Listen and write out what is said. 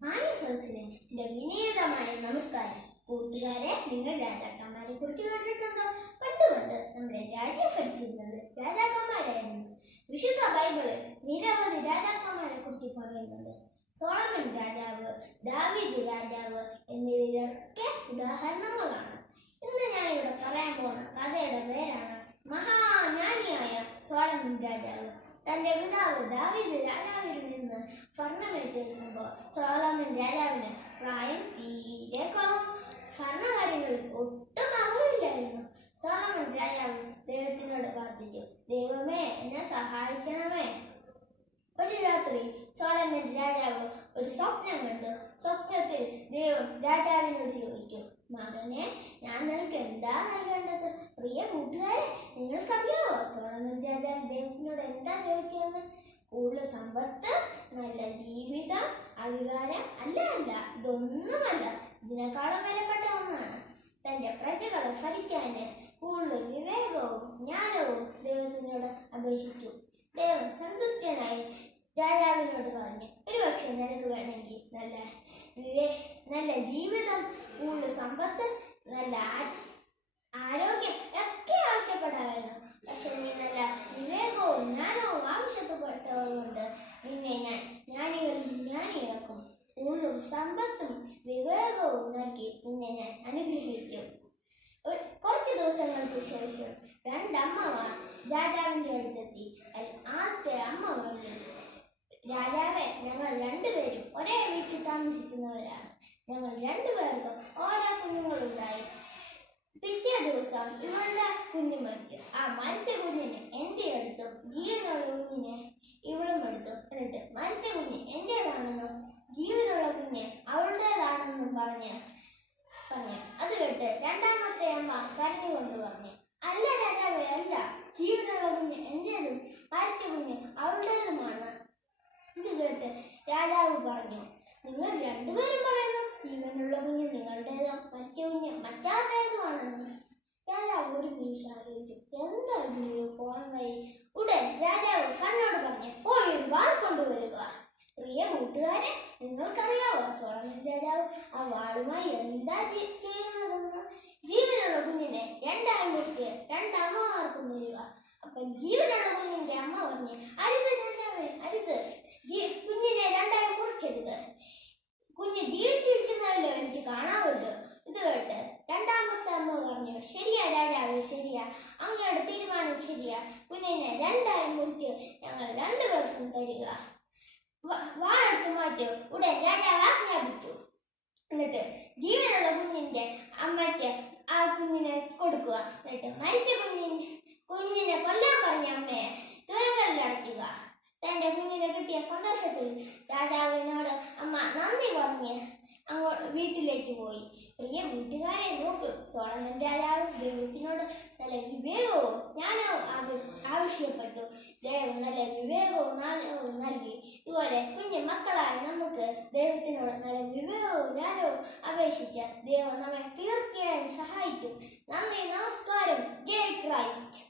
മാന്യസദസ്സിന് എന്റെ വിനീതമായ നമസ്കാരം. കൂട്ടുകാരെ, നിങ്ങൾ രാജാക്കന്മാരെ കുറിച്ച് കേട്ടിട്ടുണ്ടോ? പണ്ട് നമ്മുടെ രാജ്യം ഭരിച്ചിരുന്നത് രാജാക്കന്മാരായിരുന്നു. വിശുദ്ധ ബൈബിളിൽ നിരവധി രാജാക്കന്മാരെ കുറിച്ച് പറയുന്നുണ്ട്. സോളമൻ രാജാവ്, ദാവീദ് രാജാവ് എന്നിവരൊക്കെ ഉദാഹരണങ്ങളാണ്. ഇന്ന് ഞാനിവിടെ പറയാൻ പോകുന്ന കഥയുടെ പേരാണ് മഹാജ്ഞാനിയായ സോളമൻ രാജാവ്. തന്റെ പിതാവ് ദാവീദ് രാജാവിൽ നിന്ന് ഭരണമേറ്റെടുക്കുമ്പോൾ സോളമൻ രാജാവിന് പ്രായം തീരെ കുറവും ഭരണകാര്യങ്ങളിൽ ഒട്ടും അറിവില്ലായിരുന്നു. സോളമൻ രാജാവ് ദൈവത്തിനോട് പ്രാർത്ഥിച്ചു, ദൈവമേ, എന്നെ സഹായിക്കണമേ. ഒരു രാത്രി സോളമൻ രാജാവ് ഒരു സ്വപ്നം കണ്ടു. സ്വപ്നത്തിൽ ദൈവം രാജാവിനോട് ചോദിച്ചു, മകനെ, ഞാൻ നിനക്ക് എന്താ നൽകേണ്ടത്? പ്രിയ കൂട്ടുകാരെ, നിങ്ങൾക്കറിയാവോ സോളമൻ രാജാവ് ദൈവത്തിനോട് എന്താ ചോദിക്കുന്നത്? കൂടുതൽ സമ്പത്ത്, നല്ല ജീവിതം, അധികാരം? അല്ല, ഇതൊന്നുമല്ല. ഇതിനേക്കാളും വിലപ്പെട്ട ഒന്നാണ്. തന്റെ പ്രജകളെ ഭരിക്കാന് കൂടുതൽ വിവേകവും ജ്ഞാനവും ദൈവത്തിനോട് അപേക്ഷിച്ചു. ദൈവം സന്തുഷ്ടനായി രാജാവിനോട് പറഞ്ഞു, ഒരുപക്ഷെ നിനക്ക് വേണമെങ്കിൽ നല്ല ജീവിതം, കൂടുതൽ സമ്പത്ത്, നല്ല ആരോഗ്യം ഒക്കെ ആവശ്യപ്പെടാമായിരുന്നു. പക്ഷെ നീ നല്ല വിവേകവും ജ്ഞാനവും ആവശ്യപ്പെട്ടതുകൊണ്ട് നിന്നെ ഞാൻ ജ്ഞാനിയാക്കും. കൂടുതൽ സമ്പത്തും വിവേകവും നൽകി നിന്നെ ഞാൻ അനുഗ്രഹിക്കും. കുറച്ച് ദിവസങ്ങൾക്ക് ശേഷം രണ്ടമ്മമാർ രാജാവിന്റെ അടുത്തെത്തി. ആദ്യത്തെ അമ്മ പറഞ്ഞു, രാജാവേ, ഞങ്ങൾ രണ്ടുപേരും ഒരേ വീട്ടിൽ താമസിക്കുന്നവരാണ്. ഞങ്ങൾ രണ്ടുപേർക്കും ഓരോ കുഞ്ഞുങ്ങളുണ്ടായി. പിറ്റേ ദിവസം ഇവളുടെ കുഞ്ഞു മരിച്ചു. ആ മരിച്ച കുഞ്ഞിനെ എന്റെ എടുത്തു, ജീവനുള്ള കുഞ്ഞിനെ ഇവളും എടുത്തു. എന്നിട്ട് മരിച്ച കുഞ്ഞ് എന്റേതാണെന്നും ജീവനുള്ള കുഞ്ഞ് അവളുടേതാണെന്നും പറഞ്ഞു. അത് കേട്ട് രണ്ടാമത്തെ അമ്മ കരഞ്ഞുകൊണ്ട് പറഞ്ഞു, അല്ല രാജാവേ, അല്ല, ജീവനുള്ള കുഞ്ഞ് എന്റേതും മരിച്ച കുഞ്ഞ് അവളുടേതുമാണ്. ഇത് കേട്ട് രാജാവ് പറഞ്ഞു, നിങ്ങൾ രണ്ടുപേരും പറയുന്നു ജീവനുള്ള കുഞ്ഞ് നിങ്ങളുടേതും മരിച്ച കുഞ്ഞ് മറ്റാരുടേതുമാണെന്ന്. രാജാവ് ഒരു നിമിഷം ആലോചിച്ചു, എന്താ ഇതിനൊരു പോകാൻ വഴി? ഉടൻ രാജാവ് കണ്ണോട് പറഞ്ഞു, പോയി ഒരു വാൾ കൊണ്ടുവരിക. പ്രിയ കൂട്ടുകാരെ, നിങ്ങൾക്കറിയാവോ സോളമൻ രാജാവ് ആ വാളുമായി എന്താ ചെയ്യുന്നതെന്ന്? ജീവനുള്ള കുഞ്ഞിനെ രണ്ടായി മുറിക്ക് രണ്ടമ്മമാർക്കും തരിക. അപ്പൊ ജീവനുള്ള കുഞ്ഞിന്റെ അമ്മ പറഞ്ഞു, അരുത് രാജാവേ, അരുത്, കുഞ്ഞിനെ രണ്ടായി മുറിക്കരുത്. കുഞ്ഞ് ജീവിച്ചിരിക്കുന്നതല്ലോ എനിക്ക് കാണാമല്ലോ. ഇത് കേട്ട് രണ്ടാമത്തെ അമ്മ പറഞ്ഞു, ശരിയാ രാജാവേ, ശരിയാ, അങ്ങയുടെ തീരുമാനം ശരിയാ. കുഞ്ഞിനെ രണ്ടായി മുറിക്ക് ഞങ്ങൾ രണ്ടുപേർക്കും തരിക. വാളെടുത്ത് മാറ്റു. ഉടൻ രാജാവ് ആജ്ഞാപിച്ചു. എന്നിട്ട് ജീവനുള്ള കുഞ്ഞിന്റെ അമ്മയ്ക്ക് ആ കുഞ്ഞിനെ കൊടുക്കുക. എന്നിട്ട് മരിച്ച കുഞ്ഞിനെ കൊല്ലാൻ പറഞ്ഞ അമ്മയെ തുരങ്കലിൽ അടയ്ക്കുക. തന്റെ കുഞ്ഞിനെ കിട്ടിയ സന്തോഷത്തിൽ രാജാവിനോട് അമ്മ നന്ദി പറഞ്ഞ് അങ്ങോട്ട് വീട്ടിലേക്ക് പോയി. പ്രിയ വീട്ടുകാരെ, നോക്ക്, സോളമൻ രാജാവ് ദൈവത്തിനോട് നല്ല വിവേകവും ജ്ഞാനവും ആവശ്യപ്പെട്ടു. ദൈവം നല്ല വിവേകവും ജ്ഞാനവും നൽകി. ഇതുപോലെ കുഞ്ഞു മക്കളായ നമുക്ക് ദൈവത്തിനോട് നല്ല വിവേകവും ജ്ഞാനവും അപേക്ഷിക്കാം. ദൈവം നമ്മെ തീർച്ചയായും സഹായിക്കും. നന്ദി, നമസ്കാരം. ജയ് ക്രൈസ്റ്റ്.